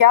क्या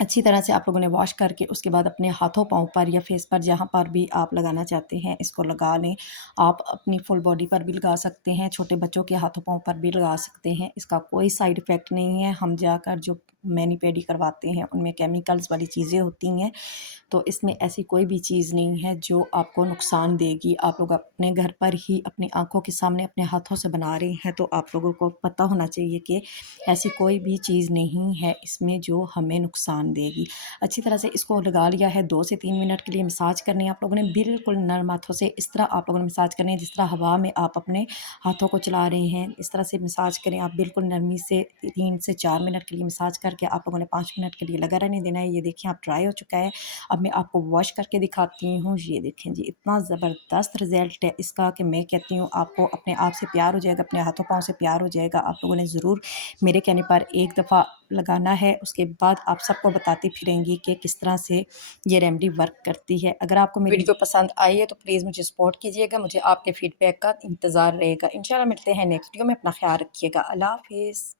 अच्छी तरह से आप लोगों ने वॉश करके उसके बाद अपने हाथों पाँव पर या फेस पर जहाँ पर भी आप लगाना चाहते हैं इसको लगा लें। आप अपनी फुल बॉडी पर भी लगा सकते हैं, छोटे बच्चों के हाथों पाँव पर भी लगा सकते हैं। इसका कोई साइड इफ़ेक्ट नहीं है। हम जाकर जो मैनी-पेडी करवाते हैं उनमें केमिकल्स वाली चीज़ें होती हैं, तो इसमें ऐसी कोई भी चीज़ नहीं है जो आपको नुकसान देगी। आप लोग अपने घर पर ही अपनी आँखों के सामने अपने हाथों से बना रहे हैं, तो आप लोगों को पता होना चाहिए कि ऐसी कोई भी चीज़ नहीं है इसमें जो हमें नुकसान देगी। अच्छी तरह से इसको लगा लिया है, 2 से 3 मिनट के लिए मसाज करनी है आप लोगों ने, बिल्कुल नरम हाथों से इस तरह आप लोगों ने मसाज करनी है जिस तरह हवा में आप अपने हाथों को चला रहे हैं, इस तरह से मसाज करें आप बिल्कुल नरमी से। 3 से 4 मिनट के लिए मसाज करके आप लोगों ने 5 मिनट के लिए लगा रहने देना है। ये देखिए आप ड्राई हो चुका है। अब मैं आपको वॉश करके दिखाती हूँ। ये देखें जी, इतना ज़बरदस्त रिज़ल्ट है इसका कि मैं कहती हूँ आपको अपने आप से प्यार हो जाएगा, अपने हाथों पाँव से प्यार हो जाएगा। आप लोगों ने ज़रूर मेरे कहने पर एक दफ़ा लगाना है, उसके बाद आप सबको बताती फिरेंगी कि किस तरह से ये रेमेडी वर्क करती है। अगर आपको मेरी वीडियो पसंद आई है तो प्लीज़ मुझे सपोर्ट कीजिएगा, मुझे आपके फीडबैक का इंतज़ार रहेगा। इंशाल्लाह मिलते हैं नेक्स्ट वीडियो में, अपना ख्याल रखिएगा। अल्लाह हाफ़िज़।